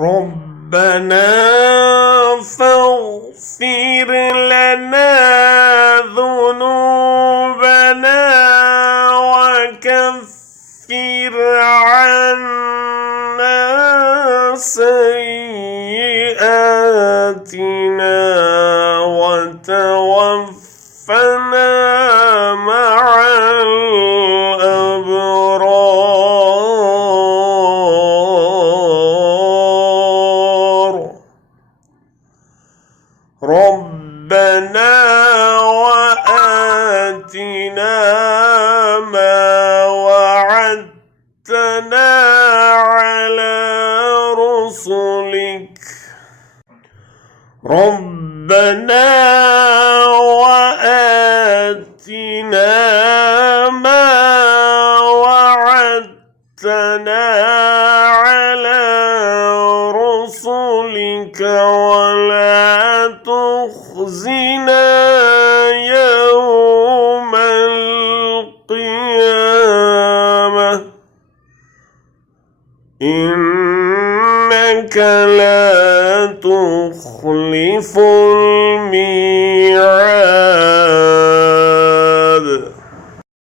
ربنا فاغفر لنا ذنوبنا وكفر عنا سيئاتنا وتوفنا مع الأبرار. ربنا وآتنا ما وعدتنا على رسلك. ربنا وآتنا ما وعدتنا على رسلك ولا تخزنا يوم القيامة إنك لا تخلف الميعاد.